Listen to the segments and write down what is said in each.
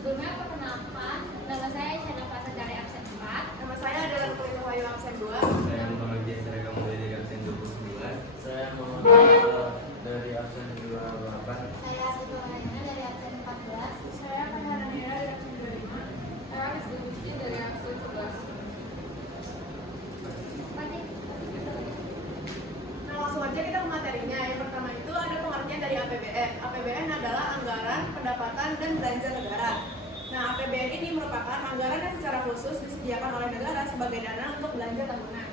Sebelumnya perkenalkan, nama saya Syana Fasan dari absen 4. Nama saya adalah Kulina Wahyu absen 2. Saya Muhammad Jasra Kamuli dari absen 29. Saya Muhammad dari absen 28. Saya Asif Maulana dari absen 14. Saya Pandaranira dari absen 25. Saya Aris Gugusti dari absen 11. Nah, langsung aja kita ke materinya. Yang pertama itu ada pengertian dari APBN. APBN adalah anggaran, pendapatan, dan belanja negara. Nah, APBN ini merupakan anggaran yang secara khusus disediakan oleh negara sebagai dana untuk belanja tahunan.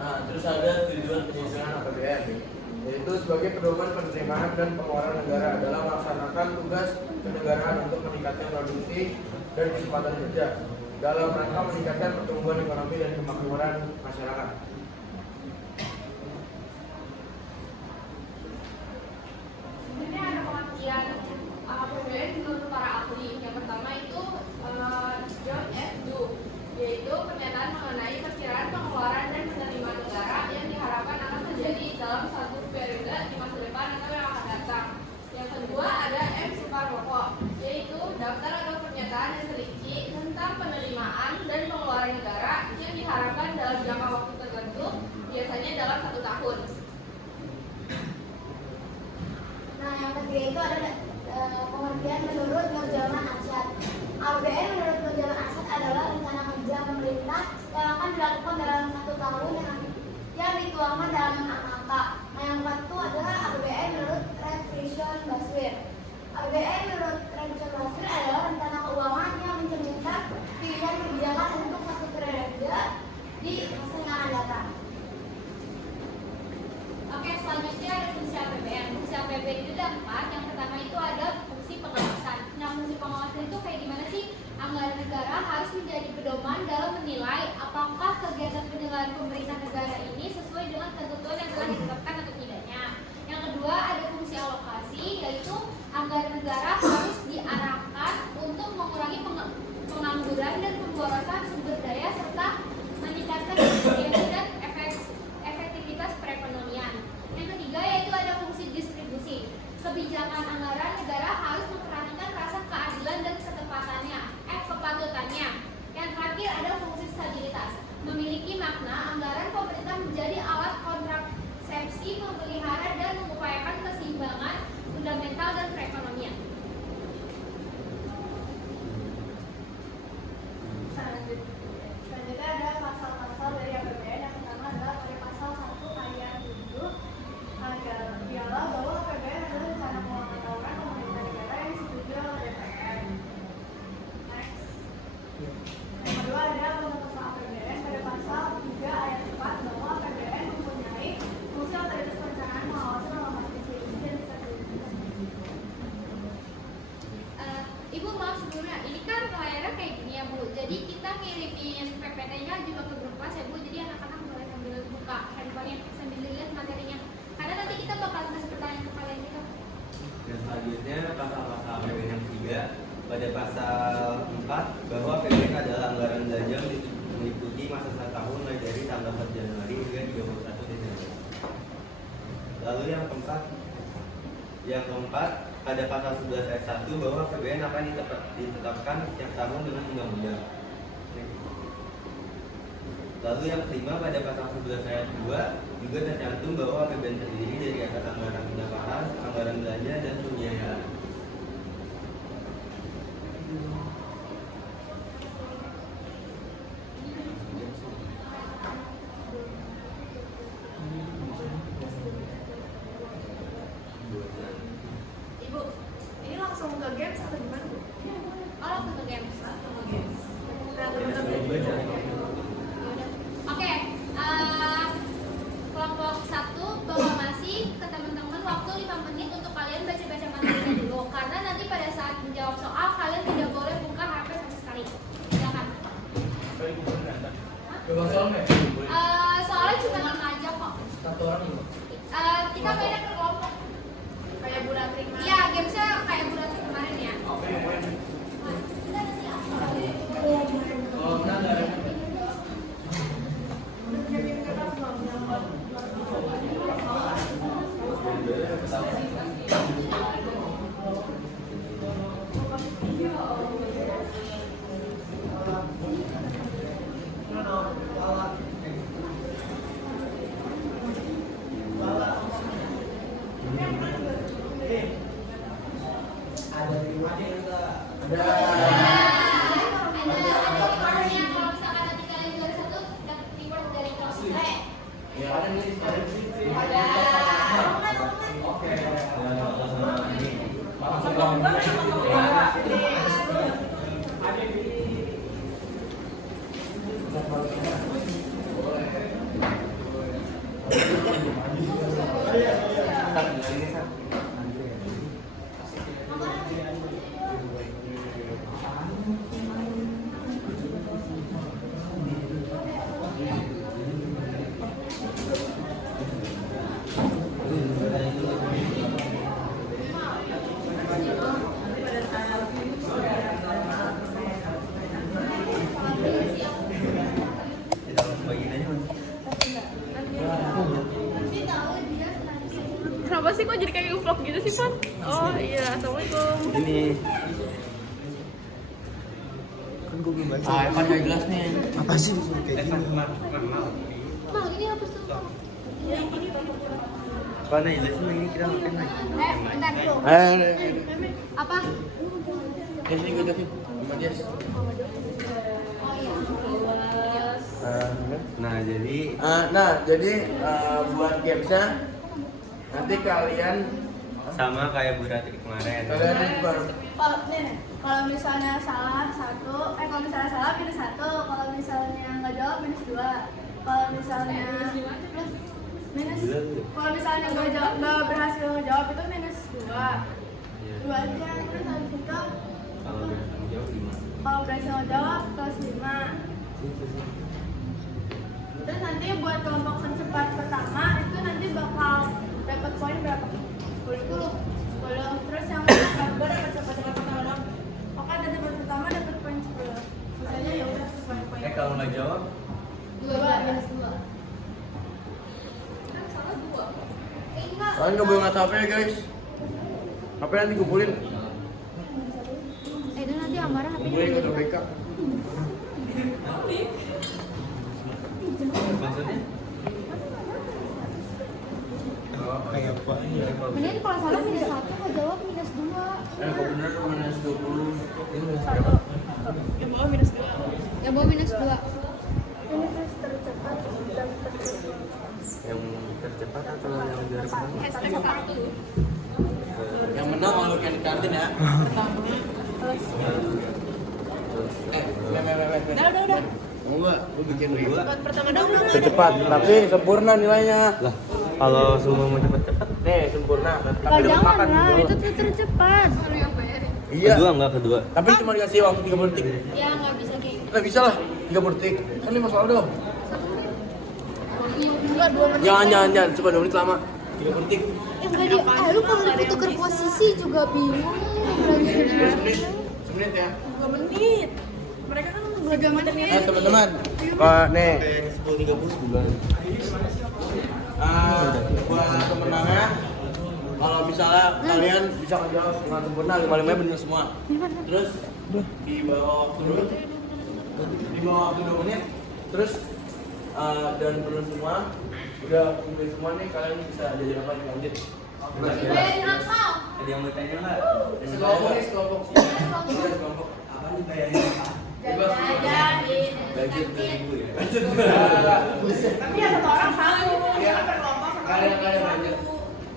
Nah, terus ada tujuan penyusunan APBN, yaitu sebagai pedoman penerimaan dan pengeluaran negara dalam melaksanakan tugas kenegaraan untuk meningkatkan produksi dan kesempatan kerja dalam rangka meningkatkan pertumbuhan ekonomi dan kemakmuran masyarakat. Sebenarnya ada pengertian APBN menurut para ahli. Yang pertama itu John F. Duke, yaitu pernyataan mengenai perkiraan pengeluaran dan penerimaan negara yang diharapkan akan terjadi dalam satu periode di masa depan atau yang akan datang. Yang kedua ada M. Suparmoko, yaitu daftar atau pernyataan yang terrinci tentang penerimaan dan pengeluaran negara yang diharapkan dalam jangka waktu tertentu, biasanya dalam 1 tahun. Nah, yang ketiga itu ada pengertian menurut Nurjaman Arsyad. APBN menurut Nurjaman Arsyad adalah rencana kerja pemerintah yang akan dilakukan dalam 1 tahun yang dituangkan dalam angka. Nah, yang keempat itu adalah APBN menurut Revision Baswir. APBN menurut Revision Baswir adalah rencana keuangan yang mencerminkan pilihan kebijakan untuk satu periode di masa yang akan datang. Oke, selanjutnya ada fungsi APBN. Fungsi APBN itu ada 4. Yang pertama itu ada fungsi pengawasan. Nah, fungsi pengawasan itu kayak gimana sih? Anggaran negara harus menjadi pedoman dalam menilai apakah kegiatan penyelenggaraan pemerintah negara ini sesuai dengan ketentuan yang telah ditetapkan atau tidaknya. Yang kedua ada fungsi alokasi, yaitu anggaran negara harus diarahkan untuk mengurangi pengangguran dan pemborosan sumber daya serta meningkatkan efisiensi dan efektivitas perekonomian. Yang ketiga yaitu ada fungsi distribusi. Kebijakan anggaran negara harus memperhatikan rasa keadilan dan kepatutannya. Yang terakhir ada fungsi stabilitas. Memiliki makna anggaran pemerintah menjadi alat kontrasepsi, memelihara dan mengupayakan keseimbangan fundamental dan perekonomian. Selanjutnya ada pasal-pasal dari APBN. Yang pertama adalah pada pasal 1 ayat 7 ialah bahwa APBN adalah rencana keuangan tahunan pemerintah negara yang disetujui oleh DPR. Next. Yang kedua ada untuk pasal APBN pada pasal 3 ayat 4 bahwa APBN mempunyai fungsi otoritas perencanaan, pengawasan, alokasi distribusi dan stabilitas. Ibu maaf sebelumnya, ini kan layarnya kayak gini ya Bu. Jadi kita ngirimin PPT-nya juga ke grup kelas ya Bu. Jadi anak-anak boleh sambil buka handphonenya sambil lihat materinya. Karena nanti kita bakal kasih pertanyaan ke kalian gitu. Dan selanjutnya pasal-pasal APBN yang ketiga, pada pasal 4 bahwa APBN adalah anggaran belanja meliputi masa 1 tahun mulai dari tanggal 1 Januari hingga 31 Desember. Lalu yang keempat pada pasal 11 ayat 1 bahwa APBN akan ditetapkan setiap tahun dengan undang-undang. Lalu yang kelima pada pasal 11 ayat 2 juga tercantum bahwa APBN terdiri dari atas anggaran pendapatan, anggaran belanja, dan pembiayaan. Ibu, ini langsung ke games atau gimana Bu? Oh, untuk games. Langsung ke games. Nah, Oke, kelompok 1 bawa masih ke teman-teman waktu 5 menit untuk kalian baca Ada rewardnya kalau misalkan nanti kalian juara satu dapat reward dari kelas. Ya ada nih. Kenapa sih kok jadi kayak vlog gitu sih, Pan? Oh iya, assalamualaikum. Ini kan gue belum baca. Kan nggak jelas nih. Apa sih kayak gini? Mal, ini apa tuh? Mana jelasnya ini kita makan lagi. Bentar dulu. Apa? Ya sini gue jelasin. Sama dia. Oh iya. Nah jadi Buat gamesnya nanti kalian sama kayak Bu Rati kemarin. Kalau misalnya salah satu, kalau misalnya salah minus 1, kalau misalnya nggak jawab minus 2, kalau misalnya minus, kalau misalnya nggak berhasil ngejawab itu minus 2, 2 aja. Terus habis itu Kalau berhasil jawab gimana? kalau berhasil ngejawab plus 5. Terus nanti buat kelompok tercepat pertama itu nanti bakal dapat poin berapa? 10. Terus yang gue dapat cepat pertama dong. Oke, dari cepat pertama dapat poin 10. Misalnya ya udah poin-poin. Kalau nggak jawab 2 minus 2. Enggak. Kalian nggak boleh ngasih HP ya guys. HP nanti kumpulin. Itu nanti amarah HP-nya Kumpulin ke BK. maksudnya? Kayak apa? Mending kalau salah minus 1, kalau jawab minus 2. Kalau bener tuh minus 20. Ini minus berapa? Yang bawah minus 2. Yang bawah minus 2. Ini tes tercepat dan tercepat. Yang tercepat atau yang juara pertama? Hashtag 1. Yang menang kalau kan di kantin ya. Udah. Enggak, gue bikin dua. Pertama dong. Cepat, tapi sempurna nilainya. Lah, kalau semua mau cepet-cepet. Nih, sempurna. Tapi Oh, dapat jangan makan lah, gitu. itu tuh tercepat. Iya. Kedua enggak kedua. Tapi cuma dikasih waktu 30 detik. Ya nggak bisa kayak gitu. Nggak bisa lah, 30 detik. Kan 5 soal dong. Enggak, 2 menit. Jangan, coba 2 menit lama. 30 detik. Enggak dia, lu kalau diputar posisi juga bingung. Ya, semenit ya. 2 menit. Mereka kan beragam materinya. Teman-teman, nih 10.30 sebulan. Buat pemenangnya, kalau misalnya kalian bisa ngejawab dengan sempurna, 5-5 bener semua. Terus di bawah waktu dulu, di bawah waktu 2 menit, terus dan bener semua, udah kumpul semua nih, kalian bisa jajan apa lanjut. Dibayarin akal. Ada yang mau tanya nggak? Sekelompok. Apa nih bayarnya apa? Jajanin. Budget 2.000 ya. Tapi ya satu orang satu. Jangan berkelompok sama Kalian lanjut.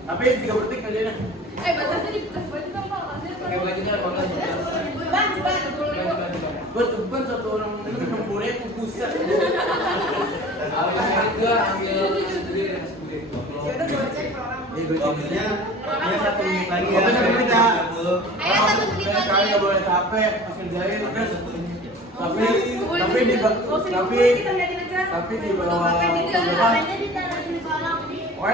Tapi 30 detik aja. batasnya diputar poin itu apa? Pakai budgetnya apa? Ban. Beban satu orang ini 60.000 pusat. Kalau gua ambil sendiri Ya udah gue cek per orang. Waktunya 1 menit lagi ya. Waktunya 1 menit ya. Ayo 1 menit lagi. Kalian nggak boleh capek pas ngerjain terus. Tapi Kita liatin aja. di bawah Sampai detail.